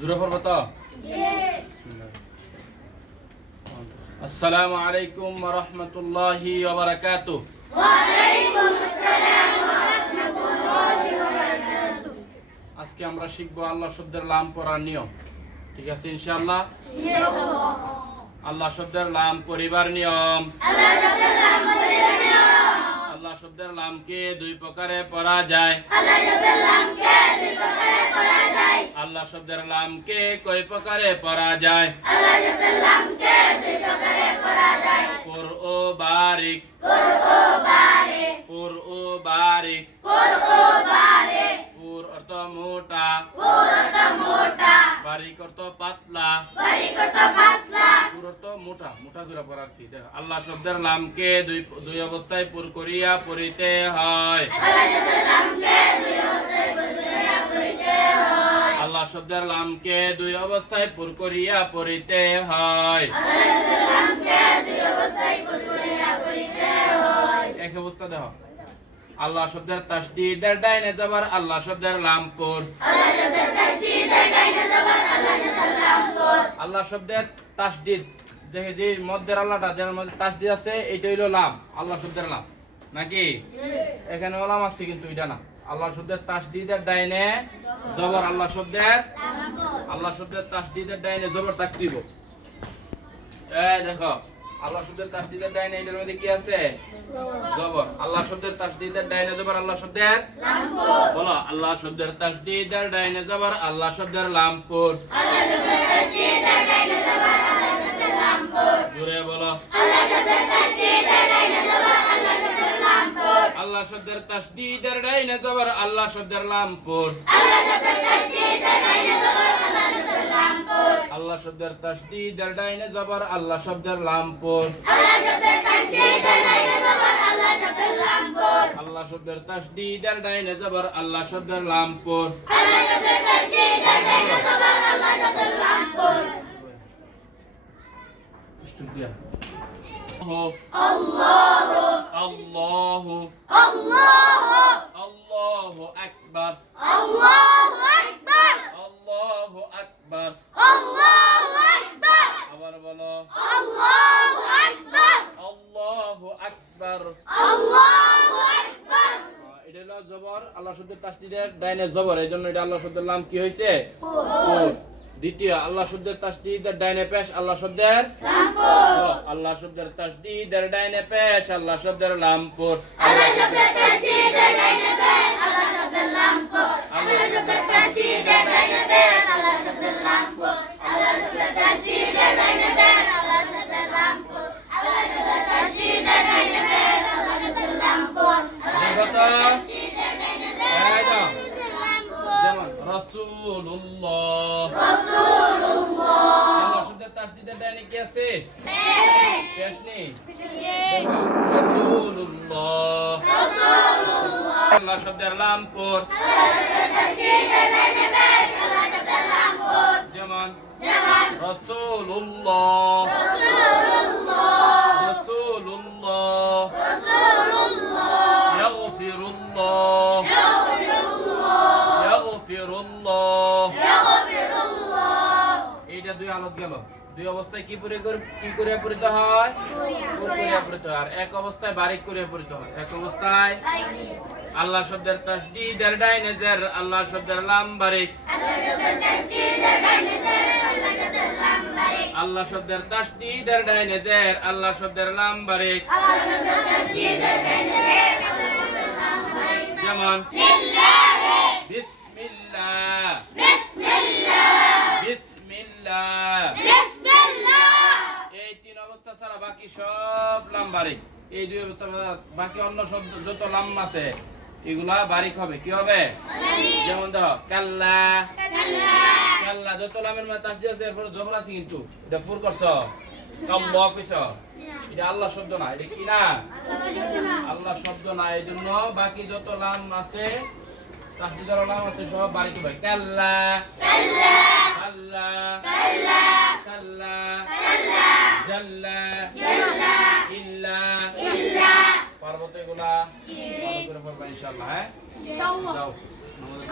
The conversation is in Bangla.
জোরে পড়বো তো? আসসালামু আলাইকুম ওয়া রাহমাতুল্লাহি ওয়া বারাকাতুহু। ওয়া আলাইকুম আসসালাম ওয়া রাহমাতুল্লাহি ওয়া বারাকাতুহু। আজকে আমরা শিখবো আল্লাহ শব্দের লাম পড়ার নিয়ম। ঠিক আছে ইনশাআল্লাহ? ইনশাআল্লাহ। আল্লাহ শব্দের লাম পড়িবার নিয়ম। আল্লাহ শব্দের লাম পড়িবার নিয়ম। আল্লাহ শব্দের লামকে দুই প্রকারে পড়া যায়। আল্লাহ শব্দের লামকে দুই প্রকারে পড়া যায়। আল্লাহ শব্দের লামকে কয় প্রকারে পড়া যায়? আল্লাহ শব্দের লামকে দুই প্রকারে পড়া যায়। পুর ও বারিক। পুর ও বারিক। পুর ও বারিক। পুর ও বারিক। পুর অর্থ মোটা। পুর অর্থ মোটা। বারিক অর্থ পাতলা। বারিক অর্থ পাতলা। পুর অর্থ মোটা, মোটা করে পড়ার কি? দেখো আল্লাহ শব্দের লামকে দুই অবস্থায় পুর করিয়া পড়িতে হয়। আল্লাহ শব্দের লামকে দুই অবস্থায় পুর করিয়া পড়িতে হয়। আল্লাহ শব্দের লামকে দুই অবস্থায় পুর করিয়া পড়িতে হয়। আল্লাহ শব্দের লামকে দুই অবস্থায় পুর করিয়া পড়িতে হয়। এক অবস্থা দেখো, আল্লাহ শব্দের তাসদীদের ডাইনে জবর আল্লাহ শব্দের লাম পুর। আল্লাহ শব্দের তাসদীদের ডাইনে জবর আল্লাহ শব্দের লাম পুর। আল্লাহ শব্দের তাসদীদ, দেখে যে মধ্যের আল্লাহটা যার মধ্যে তাসদীদ আছে এইটা হইলো লাম, আল্লাহ শব্দের লাম নাকি? এখানে লাম আছে কিন্তু এটা না। আল্লাহ শব্দের তাসদীদের ডাইনে জবর আল্লাহ শব্দের ডাইনে জবর থাকতিব। এই দেখো আল্লাহ শব্দের তাসদীদের ডাইনে এটার মধ্যে কি আছে? জবর। আল্লাহ শব্দের তাসদীদের ডাইনে জবর আল্লাহ শব্দের লামপুর। বলো আল্লাহ শব্দের তাসদীদের ডাইনে জবর আল্লাহ শব্দের লামপুর। আল্লাহ শব্দের তাসদীদের ডাইনে জবর আল্লাহ শব্দের লামপুর। জোরে বলো আল্লাহ শব্দের তাসদীদের ডাইনে জবর আল্লাহ শব্দের লামপুর। আল্লাহ শব্দের তাসদীদের ডাইনে জবর আল্লাহ শব্দের লামপুর। আল্লাহ শব্দের তাসদীদের ডাইনে জবর আল্লাহ শব্দের লামপুর। আল্লাহ শব্দের তাসদীদের ডাইনে জবর আল্লাহ শব্দের লামপুর। আল্লাহ শব্দের তাসদীদের ডাইনে জবর আল্লাহ শব্দের লামপুর। আল্লাহ শব্দের তাসদীদের ডাইনে জবর আল্লাহ শব্দের লামপুর। আল্লাহ শব্দের তাসদীদের ডাইনে জবর আল্লাহ শব্দের লামপুর। আল্লাহু আল্লাহু আল্লাহু আল্লাহু আকবার। আল্লাহু আকবার। আল্লাহু আকবার। আল্লাহু আকবার। আবার বলো আল্লাহু আকবার। আল্লাহু আকবার। আল্লাহু আকবার। এটা হলো জবর, আল্লাহ শব্দের তাসদীদের ডাইনে জবর, এই জন্য এটা আল্লাহ শব্দের লাম কি হয়েছে? পুর। দ্বিতীয় আল্লাহ শব্দের তাসদীদের ডাইনে পেশ আল্লাহ শব্দের লামপুর। আল্লাহ শব্দের তাসদীদের ডাইনে পেশ আল্লাহ শব্দের লামপুর। আল্লাহ শব্দের তাসদীদের ডাইনে পেশ আল্লাহ শব্দের লামপুর। আল্লাহ শব্দের তাসদীদের ডাইনে পেশ আল্লাহ শব্দের লামপুর। আল্লাহ শব্দের তাসদীদের ডাইনে পেশ আল্লাহ শব্দের লামপুর। আল্লাহ শব্দের তাসদীদের ডাইনে পেশ আল্লাহ শব্দের লামপুর। দেখো তো তাসদীদের ডাইনে পেশ এই দাও, আল্লাহ শব্দের লামপুর। যেমন রাসূলুল্লাহ। রাসূলুল্লাহ। আল্লাহ শব্দের তাসদীদের ডাইনে কি আছে? পেশ। পেশ নেই। দেখো রাসূলুল্লাহ। রাসূলুল্লাহ। আল্লাহ শব্দের লামপুর। আল্লাহ শব্দের তাসদীদের ডাইনে পেশ আল্লাহ শব্দের লামপুর। যেমন যেমন রাসূলুল্লাহ। রাসূলুল্লাহ। রাসূলুল্লাহ। রাসূলুল্লাহ। ইয়াগফিরুল্লাহ। ইয়াগফিরুল্লাহ। ইয়াগফিরুল্লাহ। ইয়াগফিরুল্লাহ। এইটা দুই হালত গেল। দুই অবস্থায় কি করে পড়িত হয়? পুর করিয়া পড়িত হয়। আর এক অবস্থায় বারিক করিয়া পড়িত হয়। এক অবস্থায় আল্লাহ শব্দের তাসদীদের ডাইনে জের আল্লাহ শব্দের লাম বারিক। আল্লাহ শব্দের তাসদীদের ডাইনে জের আল্লাহ শব্দের লাম বারিক। আল্লাহ শব্দের তাসদীদের ডাইনে জের আল্লাহ শব্দের লাম বারিক। আল্লাহ শব্দের তাসদীদের ডাইনে জের আল্লাহ শব্দের লাম বারিক। যেমন লিল্লাহি। বিসমিল্লাহ। বিসমিল্লাহ। বিসমিল্লাহ। বিসমিল্লাহ। এই তিন অবস্থা ছাড়া বাকি সব লাম বারিক। এই দুই অবস্থা ছাড়া বাকি অন্য শব্দ যত লাম আছে এগুলা বারিক হবে। কি হবে? যেমন দেখো কাল্লা। কাল্লা যত লামের মধ্যে তাসদীদ আছে এরপর জবর আছে কিন্তু এটা ফুর করছো। আল্লাহ কইছো, এটা আল্লাহ শব্দ না। এটা কি না? আল্লাহ শব্দ না। এই জন্য বাকি যত লাম আছে তাসদীদের লাম আছে সব বারিক হবে। কাল্লা। কাল্লা। কাল্লা। কাল্লা। সাল্লা। সাল্লা। জাল্লা। জাল্লা। ইল্লা। ইল্লা। পারবো তো এগুলা ভালো করে পড়বা ইনশাআল্লাহ। হ্যাঁ ইনশাআল্লাহ। যাও। আল্লাহ